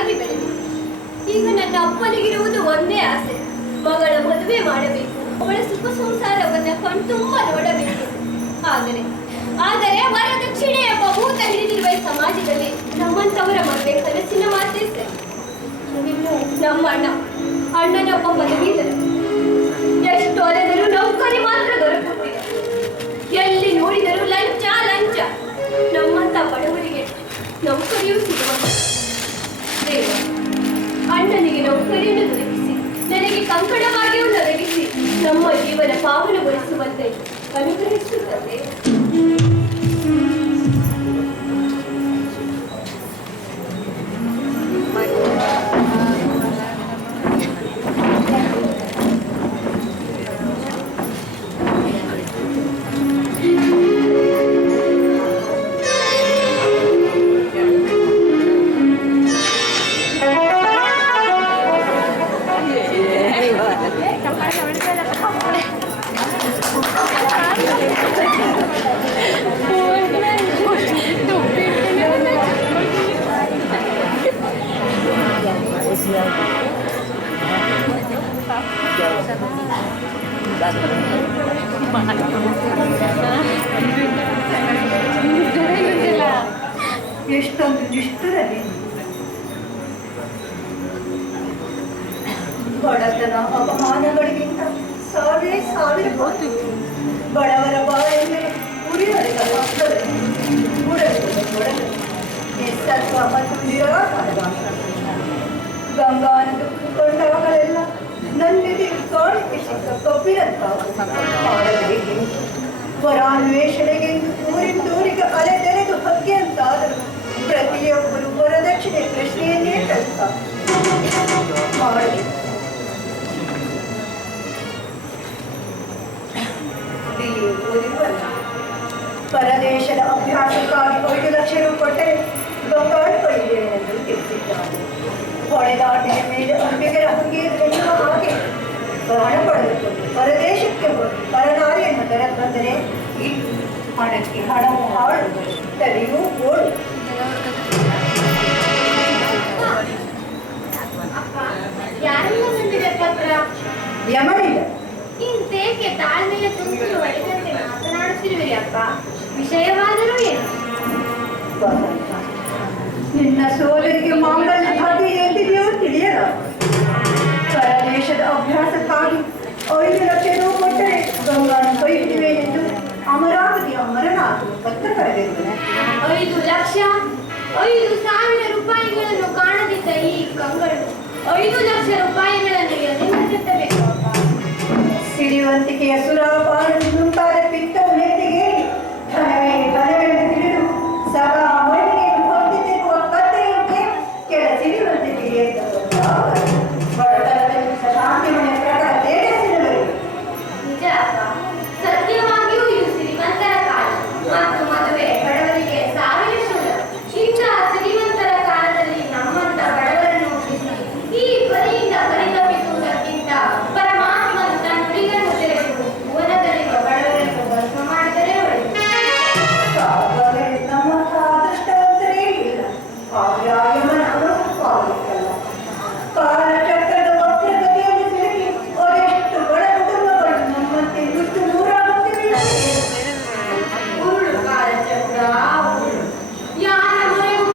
ಮಗಳಾಗಿ ಬೆಳೆದೆ. ಈಗ ನನ್ನ ಅಪ್ಪನಿಗಿರುವುದು ಒಂದೇ ಆಸೆ, ಮಗಳ ಮದುವೆ ಮಾಡಬೇಕು, ಅವಳ ಸುಖ ಸಂಸಾರವನ್ನ ಕಣ್ತುಂಬ ನೋಡಬೇಕು. ಆದರೆ ವರದಕ್ಷಿಣೆ ಎಂಬ ಭೂತ ಹಿಡಿದಿರುವ ಈ ಸಮಾಜದಲ್ಲಿ ನಮ್ಮಂತವರ ಮದುವೆ ಕನಸಿನ ಮಾತೇ ಸರಿ. ನಮ್ಮ ಅಣ್ಣನೊಬ್ಬ ಪದವೀಧರ, ಎಷ್ಟು ಅಲೆದರೂ ನೌಕರಿ ಮಾತ್ರ ದೊರಕುತ್ತಿದೆ. ಎಲ್ಲಿ ನೋಡಿದರೂ ಲಂಚ ಲಂಚ. ನಮ್ಮಂತ ಬಡವರಿಗೆ ನೌಕರಿಯೂ ಸಿಗುವಂತ. ದೇವ, ಅಣ್ಣನಿಗೆ ನೌಕರಿಯನ್ನು ದೊರಕಿಸಿ, ನನಗೆ ಕಂಕಣವಾಗಿಯೂ ಒದಗಿಸಿ, ನಮ್ಮ ಜೀವನ ಪಾವನಗೊಳಿಸುವಂತೆ ಅನುಗ್ರಹಿಸುತ್ತದೆ. ಎಷ್ಟೊಂದು ನಿಷ್ಠುರಲ್ಲಿ ಬಡತನ ಅಪಮಾನಗಳಿಗಿಂತ ಸಾವಿರ ಬಡವರ ಬಾಯಲ್ಲಿ ಉರಿಯಲಿದ ಮಕ್ಕಳು ಉಡಲು ನಿಸ್ಸತ್ವ ಮತ್ತು ನಿರಾಕಾರದ ಗಂಗಾನ ಕೊಂಡಾಗಲೆಲ್ಲ ನನ್ನಿಗೆ ಕಾಣಿಕೆ ಸಿಕ್ಕ ಕಬ್ಬಿರಂತ ವರಾನ್ವೇಷಣೆಗೆಂದು ಊರಿಂದೂರಿಗೆ ಅಲೆದೆರೆದು ಹಗ್ಗೆ ಅಂತಾದರೂ ಪ್ರತಿಯೊಬ್ಬರು ವರದಕ್ಷಿಣೆ ಪ್ರಶ್ನೆಯನ್ನೇ ಮಾಡಿ ಪರದೇಶದ ಅಭ್ಯಾಸಕ್ಕಾಗಿ 5 ಲಕ್ಷ ರು ಕೊಟ್ಟರೆ ಬಂಗಾಳ ಪಡೆಯುವೆನೆಂದು ತಿಳಿಸಿದ್ದಾರೆ. ಹೊಡೆದಾಟಿನ ಮೇಲೆ ಅಂಬಿಗರ ಹಂಗೆ ಎನ್ನುವ ಹಾಗೆ ಪ್ರಾಣ ಪಡೆದುಕೊಂಡು ಪರದೇಶಕ್ಕೆ ಹೋಗಿ ಪರನಾರಿಯನ್ನು ಬಂದರೆ ಈ ಹಣಕ್ಕೆ ಹಣವು ಹಾಳು, ತಲೆಯೂ ಓಡು. ಯಾರನ್ನ ಬಂದಿದೆ ಪತ್ರ? ಯಮನಿಲ್ಲ. ಇಂತೇಕೆ ತಾಳ್ಮೆಯ ತುಂಬಿರು ಒಡೆದಂತೆ ಮಾತನಾಡುತ್ತಿರುವಿರಿ ಅಪ್ಪ? ವಿಷಯವಾದರೂ ಏನು? ನಿನ್ನ ಸೋದರಿಗೆ ಮಾಂಗಲ್ಯ ಭಾಗ್ಯ ಎಂದಿದೆಯೋ ತಿಳಿಯಲ್ಲ. ಪರದೇಶದ ಅಭ್ಯಾಸಕ್ಕಾಗಿ 5 ಲಕ್ಷ ರು ಕೊಟ್ಟರೆ ಗಂಗಾನ ಬೈಯುತ್ತಿವೆ ಎಂದು ಅಮರಾವತಿ ಅಮರನಾಥರು ಪತ್ರ ಬರೆದಿರುತ್ತಾನೆ. 5 ಲಕ್ಷ? 5,000 ರೂಪಾಯಿಗಳನ್ನು ಕಾಣದಿದ್ದ ಈ ಕಂಗಳು 5 ಲಕ್ಷ ರೂಪಾಯಿಗಳನ್ನು ಎಲ್ಲಿ ಮರೆಸಬೇಕು ಅಪ್ಪ? ಸಿರಿವಂತಿಕೆಯ ಸುರ